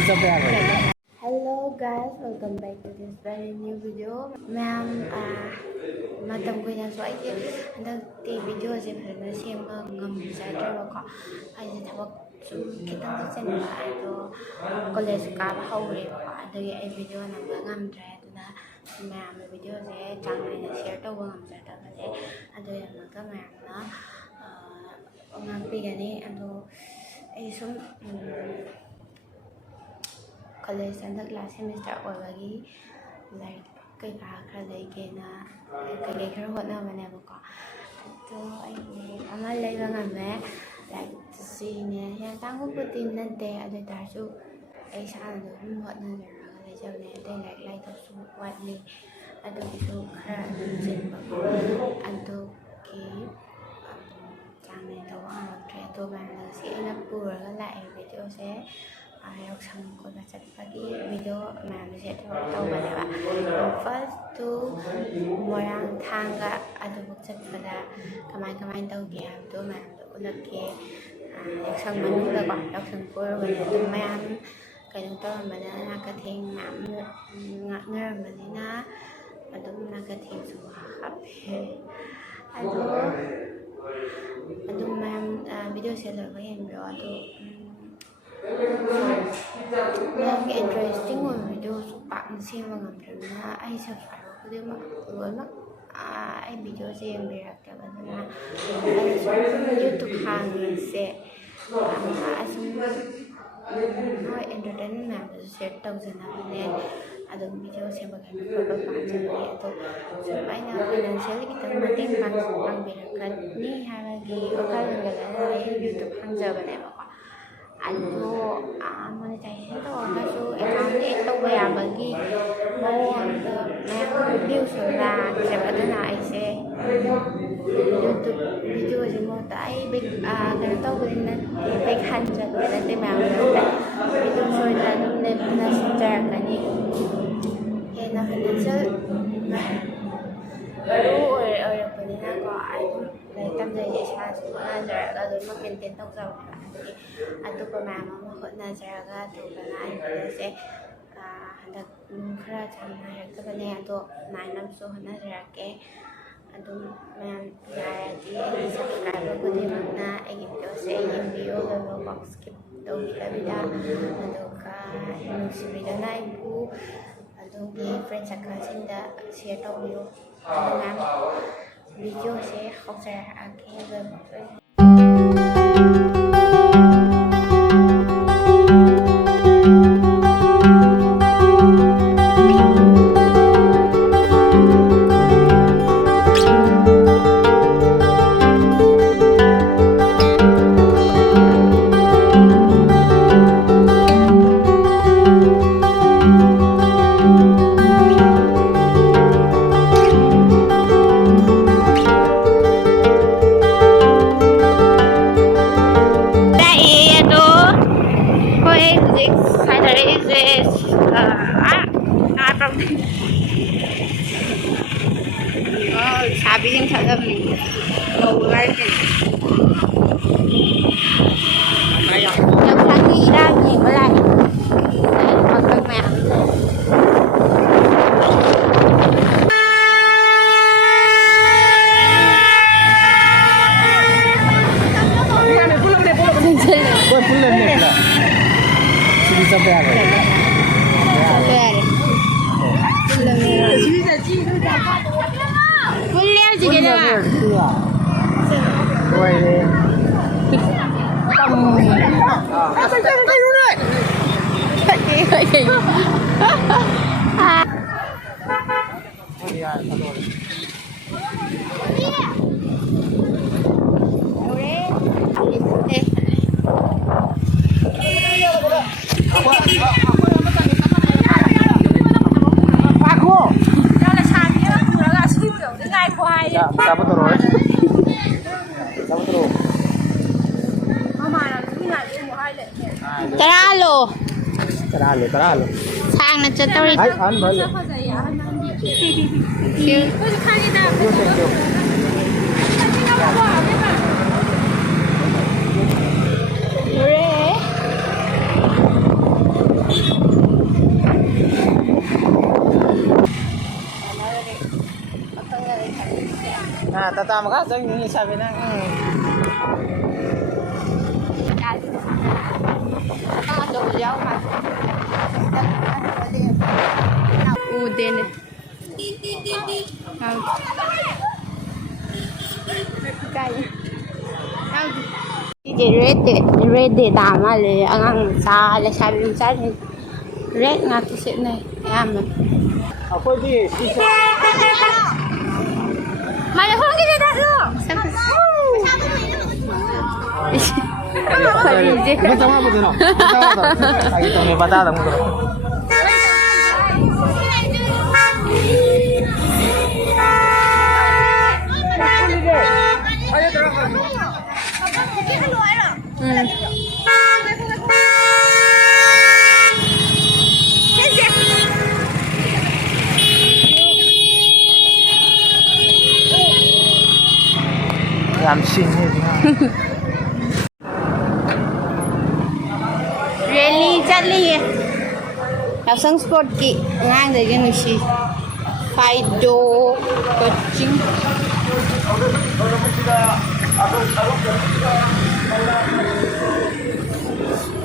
Hello guys, welcome back to this very new video. Ma'am, matam ko na so ay hanggang video kasi na siya ngam-jadra ko. Ay thawak sum kitang sinba ito college ka hawre ko. Adagi ay video na ngam-dra na ma'am video se channel na share to ngam-jadra kasi adagi magka ma'am na ngam-pigani ado ay sum college and last semester already like cái khá lấy cái na cái lấy khá hot nào mà nè bố to ai anh lấy vào ngành mẹ like to see nè hiện tại cũng có tin nên tệ ở đây ta chú ai sao được không hot nên là lấy cho nè đây lại lấy tập số quạt đi anh tôi số khá chính anh tôi cái trang này tôi học trẻ tôi bạn là sẽ là bùa lại video sẽ học xong cô đã chặt cái video mà mình sẽ tàu vào đây bạn first to morang thanga ada buk chặt vào là kamai tàu kia tôi mà tôi là kia học xong mình là còn học xong cô rồi tôi mới ăn cái đó tôi mà là cái thing nắm ngặt ngơ mà thế na mà tôi là cái thing số hấp tôi mà video sẽ được với em rồi tôi cái interesting một video bạn xem và ngắm thấy là ai sẽ phải có điều mà với mắt ai video xem về cái vấn đề là ai sẽ YouTube hàng sẽ ai sẽ nói entertainment mà sẽ đầu dần là nên ada video xem bằng cái nó có bạn xem vậy tôi supaya financial kita matiin bằng berakan ni hari okal nggak YouTube hàng giờ này mà aduh monetization itu kasu account itu ya bagi mau view sudah siapa na aise YouTube video semua tai big kalau tahu kan big hanja nanti mau itu sudah na share kan ni na financial baru orang punya ko ai lai tâm dây để sang semua rồi rồi mà maintain tau giàu atau pemama mohon nazaga tu kanai se hendak khara chanai tu kanai atau nainam so nazarake atau man jadi subscribe ko di mana video se video level box skip tu bila atau ka si video na ibu atau di friends akan sinda share tu video dengan video se không share akhir level sabi yung salam mawala din yung sangi dami wala magpagmayang Dapat terus. Terlalu. sang na chatori An boleh. 어떤 거를 잘해주세요. tama ka, sabi na. Ang double ako mas. Udin. Chị ready tama le ang sa la sabi mo sa red nga to sit na yan. Ako di. Malahong kita dalo. Tama mo din. Ay ito may batata mo. Làm xinh như thế nào? Really chali học sinh sport ki ngang đấy cái người gì Fido coaching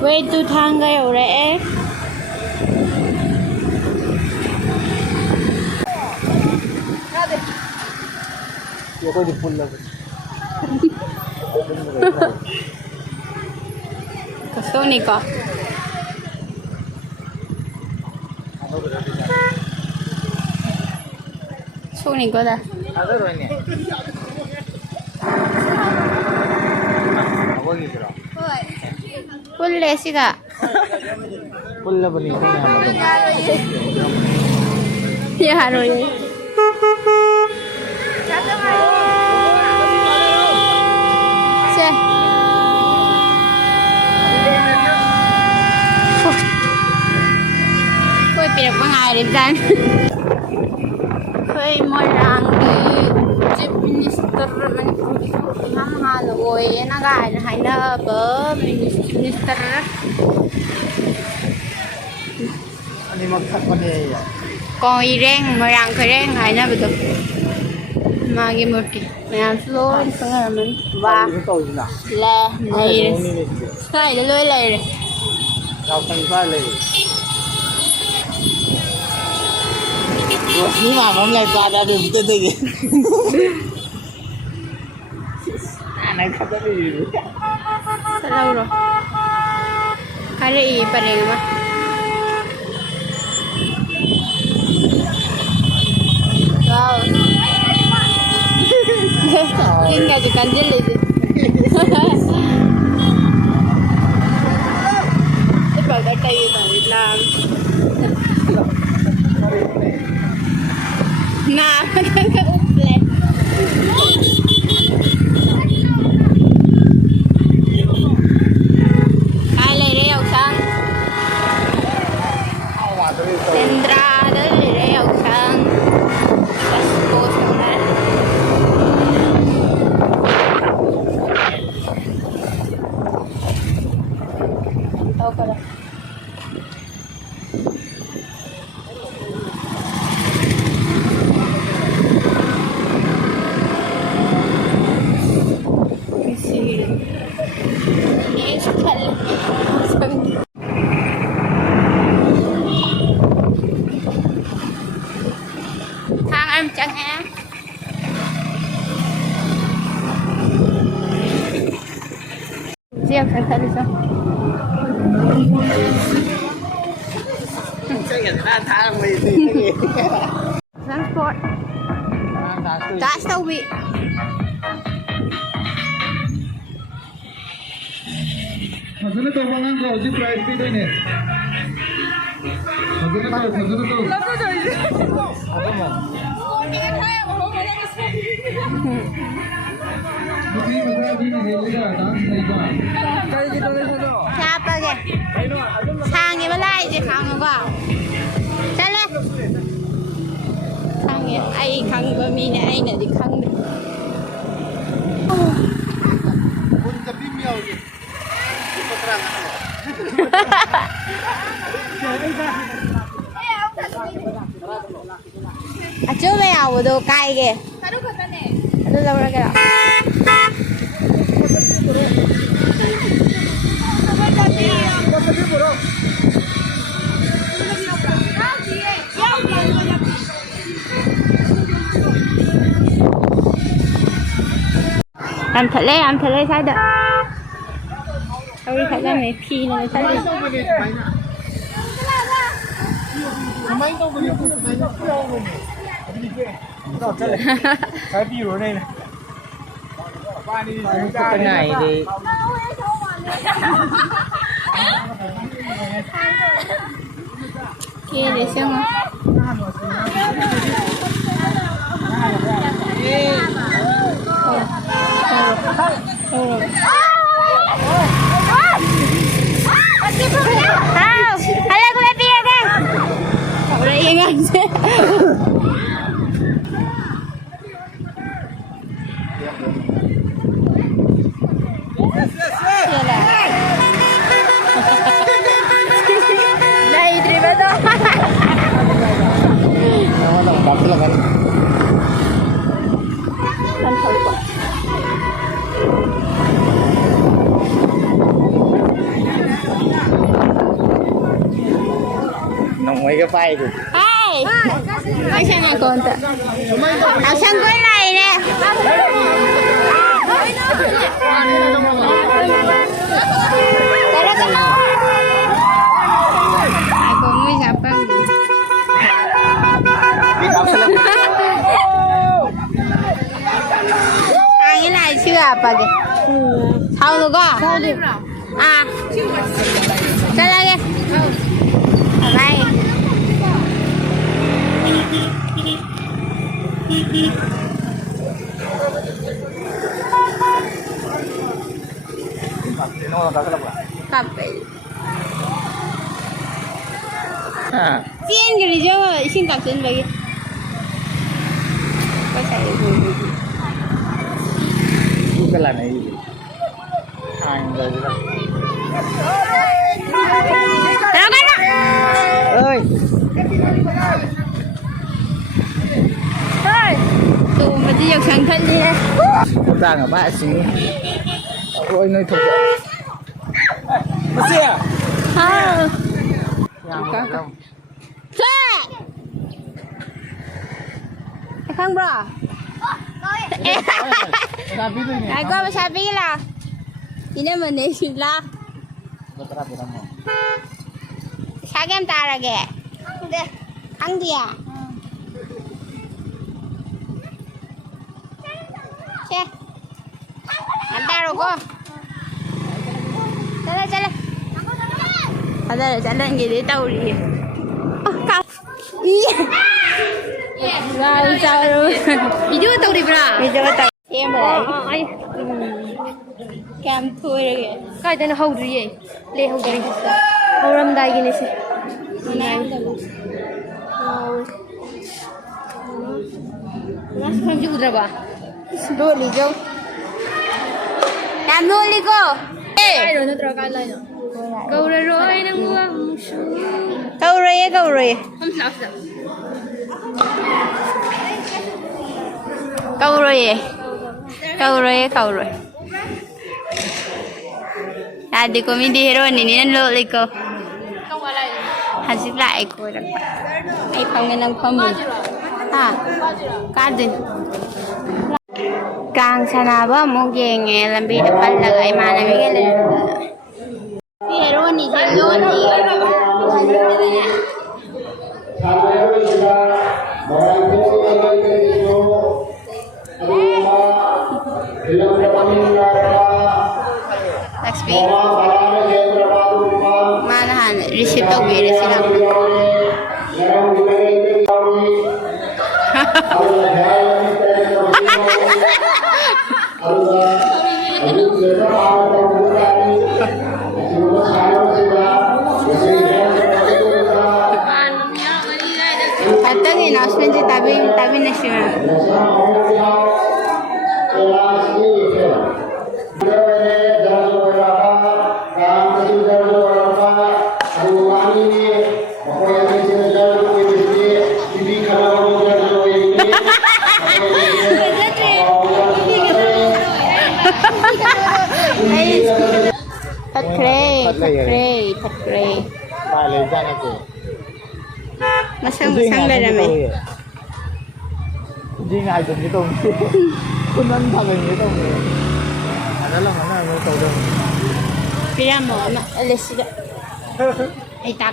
way tu thang cái ở đấy Yo ko di pull lang. gusto ni ko Suni ko da Ada ro ni. Ako gitu ra. pulle siga Pull la bani ko ni hamad. ya haro ye se Ôi, bị được ngày đẹp danh Khơi môi ràng đi Chief Minister Nam Hà Nội Nó gài là hai nơ bớ Minister Ani magkat pa niya. Còn y reng, môi ràng khơi reng hai nơ betul Magi murti Mayan slow, setengah men Và Ito yun na. le, này Sai, đã lôi lầy rồi Rao tang pa le. Wah, ni mama mulai pada ada betul tu. Anak kata ni. Sa lâu rồi Kaya i pa rin naman Wow Yun nga si Kanjel eh Ipag na tayo na wait lang Na Magkakauple Kaya rin yung sang Sendrada rin yung sang Pasko sana Tahu ka lang Kasi Yes, kala Thang em chẳng hả Riêng phải đi sao Saya kata thang mai tu. Transport That's the way Hazırlı toplanan kalcı price değil ne? Hazırlı to. Apa man? Bukti mesela bir neyle dans neyba. Siapa ke? Sang cái lại thì khang vào. Chạy lên. Sang cái ai khang của mình này ai này thì khang được. Pun tapi miau ni. Peterang. ကျိုးမရဘူးတို့ကိုက်ခဲ့တို့ခက်တဲ့နဲ့တို့လောက်ရကြတော့ăn thử lấy sai được thôi phải ra mấy phi này sai được cái view này này cái này thì kia để xem halo gue piye kan udah ingat sih Nah, terima kasih. nồng mấy cái phay rồi Hey, ai sang ngày còn tự, sang cuối này nè. Ai còn mới gặp không? Ang cái này chưa apa kì? Thâu được không? Thâu được. À, chơi lại kì. Đây. Kape. Xin cái gì chứ? Xin tập xin vậy. Có chạy được. cái lần này hàng rồi đó ơi tụi mà chỉ được sản thân đi đây đang ở bãi xíu ôi nơi thuộc mất xe à không không bro ai qua mà sao biết là ini mana sila sao em ta là kìa ăn gì à xe ăn ta rồi cô chạy lên ở đây là chạy lên gì để tàu đi không rồi sao rồi video tàu đi bra video tàu em rồi cam thui rồi kìa cái tên nó hầu gì lê hầu gì hầu ram đai cái này sẽ này nó không chịu được à đuổi đi vô làm luôn đi cô cái rồi nó treo cái lên rồi rồi nó mua câu rồi không sao sao câu rồi tadi ko mi di hero ni nan lo liko không qua đây hasip lại cô đặc ai phòng cái năm không mình à garden càng sana ba mo ge nge lambi depan lagai mana mi ge le di hero ni je lo ni Lakshmi manahan receipt tawiri sila Atang announcement si tabi na siya. lấy เกร rồi ย์ผัดเกรย์ ba lấy ra là cô มาสั่งเลยได้ไหม đi ngay gần cái tôngคุณนั่นทำอย่างนี้ตรงนี้อันนั้นเราหันหน้ามาตรงเดิม Pilihan mo, alis sila. Ay, tak.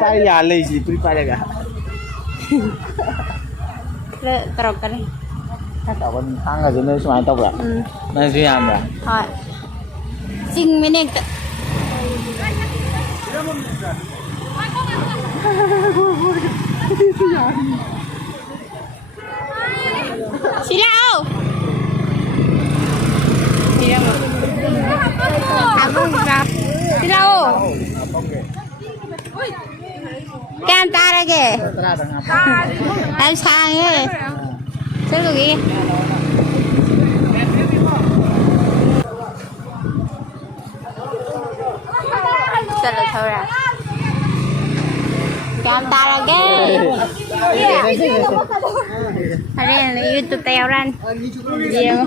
tayo yalay si prepare ka Tarog ka rin. kawan tanga dun sa mga tawag na siya ba Hi. Sing minig. Silaw! Silaw mo. Abang rap. Silaw! Kaya tara ke? Ay sang eh. Salo gi. Salo thora. Kaya tara ke? Ada yang YouTube tayaran. Dia.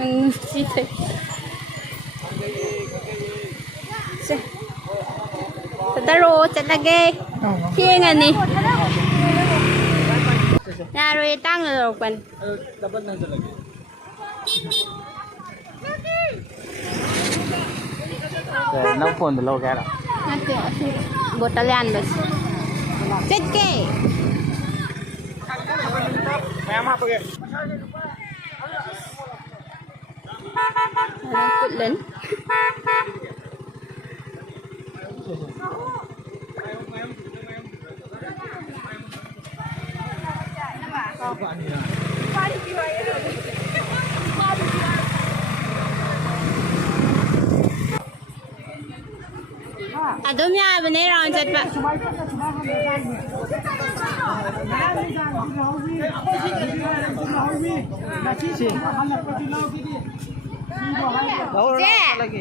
Ang sisay. Sa taro, sa lagay. Hiya ni. Naro itang lorokan. dapat na sa lagi nang phone dalawa kaya Nanti botalian bas. Set ke? mama pa kaya Kutlen. Adom ya bane round chat pa.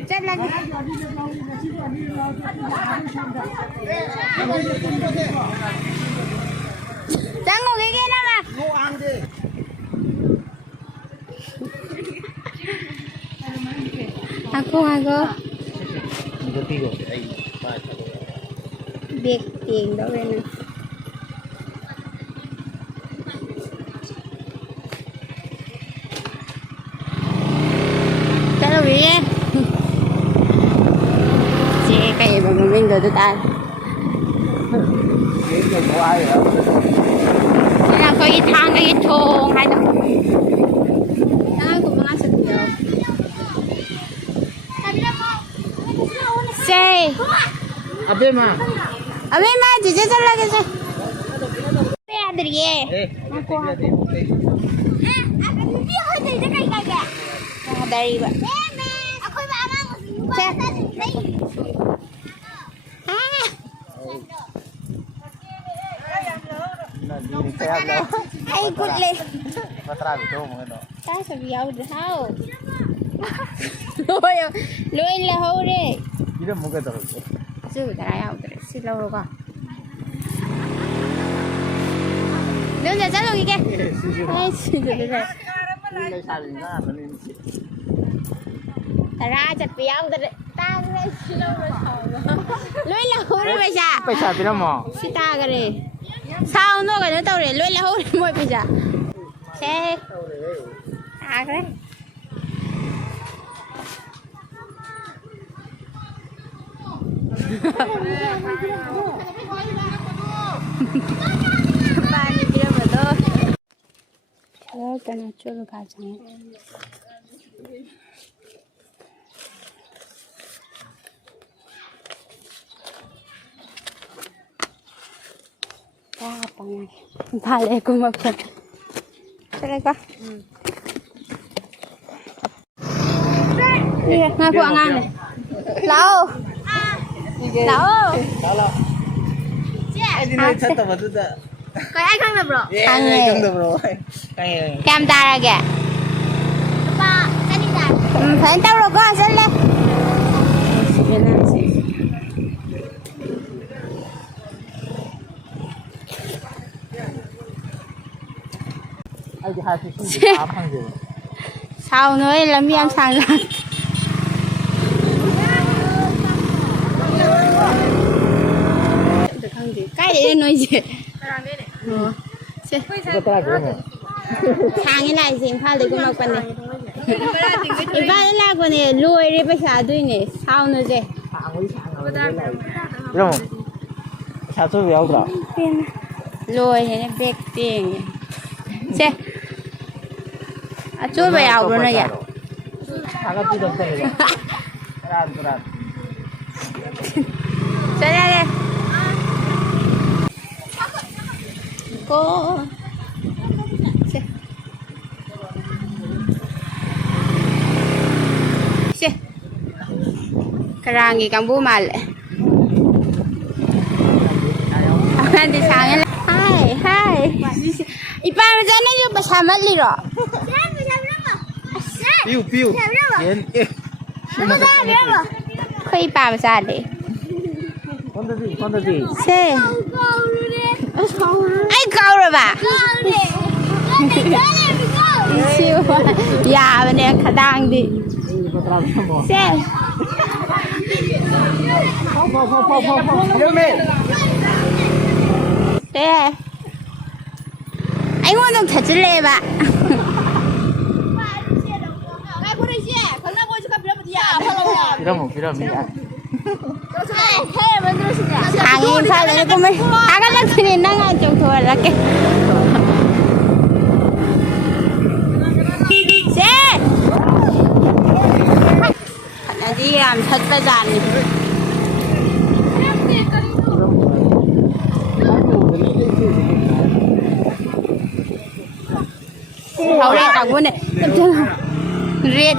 Chat lagi. Jangan gigi nama. Aku. Ito tigo Big thing đó bên này. Chắc là bị á. Chị cái mà mình rồi tôi ta. có ai hả Đây là cái thang cái thùng hay đâu. Đó cũng mang sực nhiều. Say. abe ma Abi ma jije chal lage se. Pe adriye. aku Dari ba. Ay kutle. patrabi to mo ano Ta sa biyaw daw. Loy la hore. ila mo ka to Su daraya utre silo ka. Doon sa chalo kike. Ay sige dile. may sabi nga manin Tara chat biyaw dile. Tang le silo ra sao. Loy la hore ba siya. pa sabi na mo Si ta gare. Sao no ka no tawre loy la hore mo pa siya. Se. Agre. Paano kira mo to? Chalo ka na chulo ka chang. Tapang. Bale ko mapag. Talaga. Nga po ang ano. Lao. Lao. ai đi nơi thật tao vẫn tự Cái ai không được bro. Anh ơi không được rồi anh Cam ta ra kìa. Ba, cái gì đây? Phải tao rồi con sẽ lên. 차 시키 다 판게. sao nữa làm gì em sang ra cái đấy nói gì 이거 따라 그러면. sang cái này gì pha lấy con nào con này pha lấy là con này lùi đi bây giờ đuôi này sao nữa gì 그럼 차 소리 나오더라. lùi thì nó bẹt tiền xe à chui vào rồi này vậy 차가 뜯었어 이거. 도란. xe ra đây cô xe xe cái răng gì càng bù mà lại anh đi sang ấy hai 이빨 전에 이거 참을 리로 삐우. 옌. 거의 밤 자리 건더지. 세 아이 가오라 봐 시원 야 그냥 가당디 이거 따라 뭐. 세 이러면 네 anh muốn dùng thật lệ bà 비라미야. hàng phải là cô mới cái lần thì nó ngay trong thôi là cái xe là đi làm thật bây giờ này hầu đây cả quân này tập trung riết